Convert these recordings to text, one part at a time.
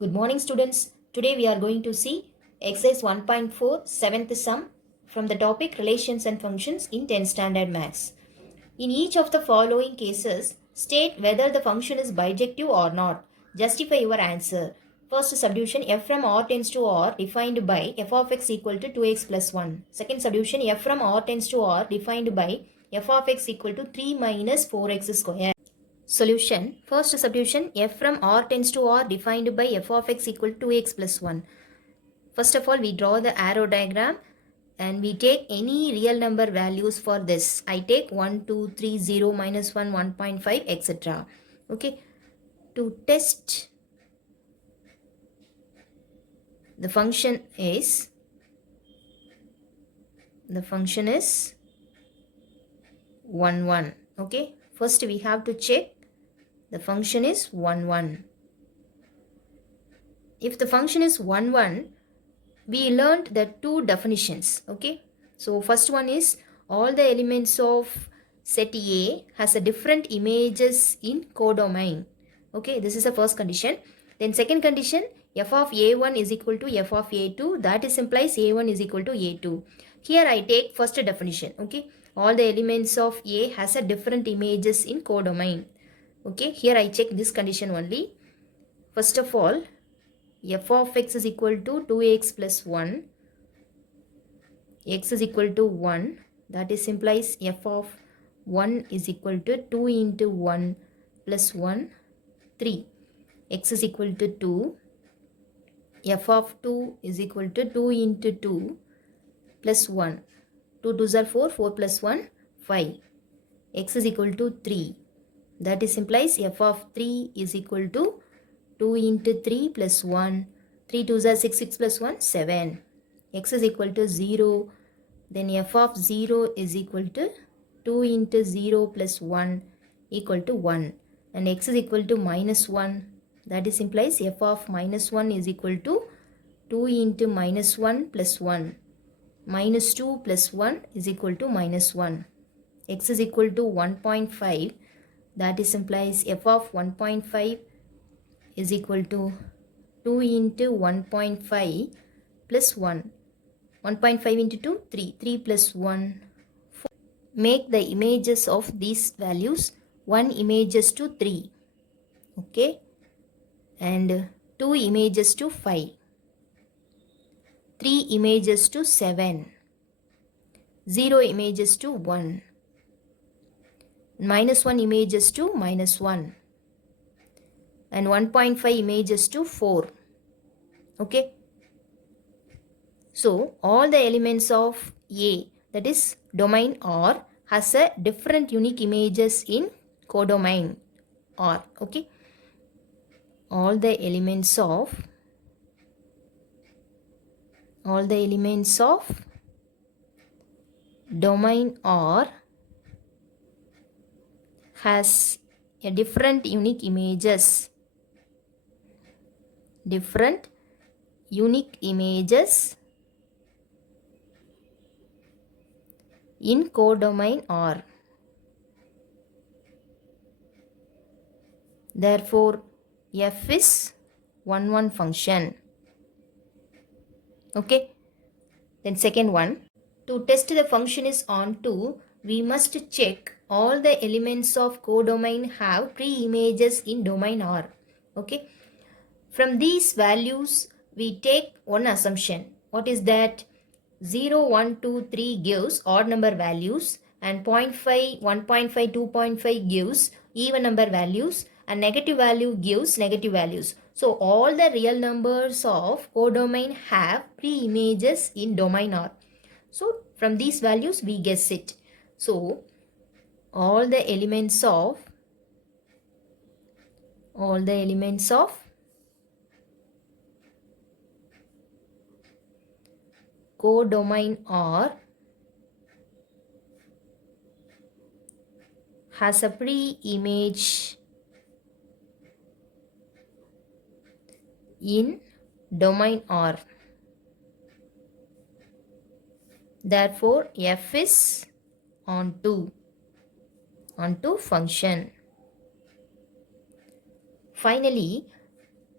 Good morning, students. Today we are going to see exercise 1.4 seventh sum from the topic relations and functions in 10th standard maths. In each of the following cases, state whether the function is bijective or not. Justify your answer. First subdivision, f from r tends to r defined by f of x equal to 2x plus 1. Second subdivision, f from r tends to r defined by f of x equal to 3 minus 4x square. Solution. First subdivision, f from r tends to r defined by f of x equal to 2x plus 1. First of all, we draw the arrow diagram and we take any real number values for this. I take 1, 2, 3, 0, minus 1, 1.5, etc. Okay. To test the function is 1, 1. Okay. First we have to check the function is 1, 1. If the function is 1, 1, we learned the two definitions. Okay. So first one is all the elements of set A has a different images in codomain. Okay. This is the first condition. Then second condition, f of a1 is equal to f of a2. That is implies a1 is equal to a2. Here I take first definition. Okay. All the elements of A has a different images in codomain. Okay. Here I check this condition only. First of all, f of x is equal to 2x plus 1. X is equal to 1. That is implies f of 1 is equal to 2 into 1 plus 1, 3. X is equal to 2. F of 2 is equal to 2 into 2 plus 1. 2 2s are 4, 4 plus 1, 5. X is equal to 3. That is implies f of 3 is equal to 2 into 3 plus 1. 3 2s are 6, 6 plus 1, 7. X is equal to 0. Then f of 0 is equal to 2 into 0 plus 1 equal to 1. And x is equal to minus 1. That is implies f of minus 1 is equal to 2 into minus 1 plus 1. Minus 2 plus 1 is equal to minus 1. X is equal to 1.5. That is implies f of 1.5 is equal to 2 into 1.5 plus 1. 1.5 into 2, 3. 3 plus 1, 4. Make the images of these values 1 images to 3. Okay. And 2 images to 5. 3 images to 7. 0 images to 1. Minus 1 images to minus 1. And 1.5 images to 4. Okay. So, all the elements of A, that is domain R, has a different unique images in codomain R. Okay. All the elements of domain R has a different unique images in codomain R. Therefore, f is 1, 1 function. Okay. Then second one, to test the function is onto, we must check all the elements of codomain have pre-images in domain R. Okay. From these values, we take one assumption. What is that? 0, 1, 2, 3 gives odd number values and 0.5, 1.5, 2.5 gives even number values and negative value gives negative values. So all the real numbers of codomain have pre-images in domain R. So from these values we guess it. So all the elements of codomain R has a pre-image in domain R. Therefore, f is onto function. Finally,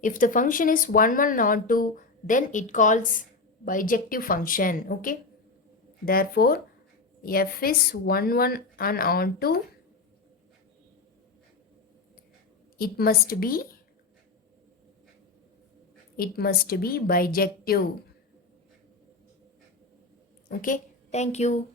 If the function is 1 1 onto, then it calls bijective function. Okay. Therefore, f is 1 1 and onto, it must be bijective. Okay. Thank you.